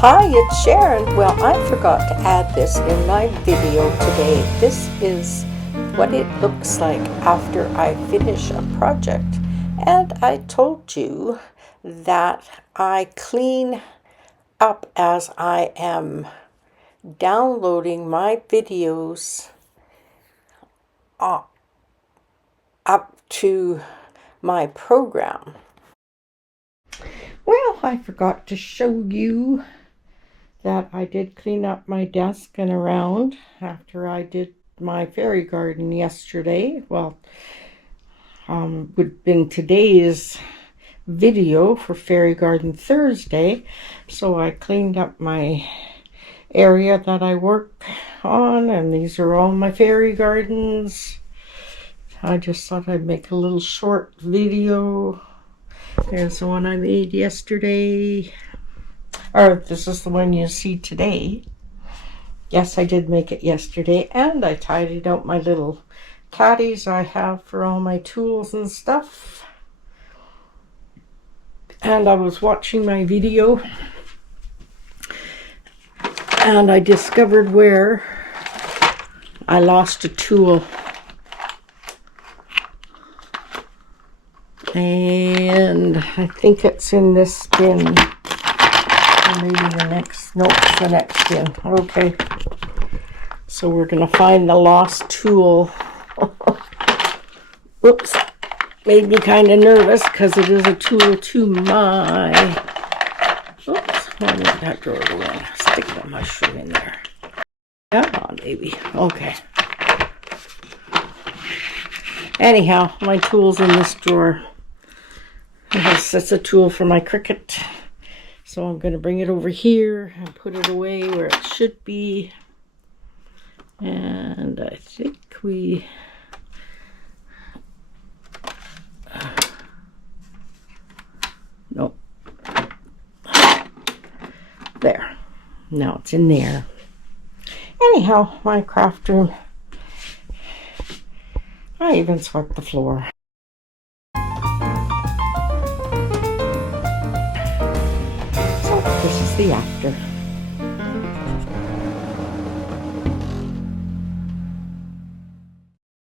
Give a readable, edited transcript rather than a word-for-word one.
Hi, it's Sharon. Well, I forgot to add this in my video today. This is what it looks like after I finish a project. And I told you that I clean up as I am downloading my videos up to my program. Well, I forgot to show you that I did clean up my desk and around after I did my fairy garden yesterday. Well, would have been today's video for Fairy Garden Thursday. So I cleaned up my area that I work on, and these are all my fairy gardens. I just thought I'd make a little short video. There's the one I made yesterday. Or this is the one you see today. Yes, I did make it yesterday, and I tidied out my little caddies I have for all my tools and stuff. And I was watching my video, and I discovered where I lost a tool. And I think it's in this bin. Maybe the next, nope, it's the next bin. Okay, so we're gonna find the lost tool. Oops, made me kind of nervous because it is a tool to my, oops, I need that drawer to go. Stick the mushroom in there. Come on, baby. Okay. Anyhow, my tool's in this drawer. That's a tool for my Cricut. So I'm going to bring it over here and put it away where it should be. And I think we... nope. There. Now it's in there. Anyhow, my craft room. I even swept the floor. This is the after.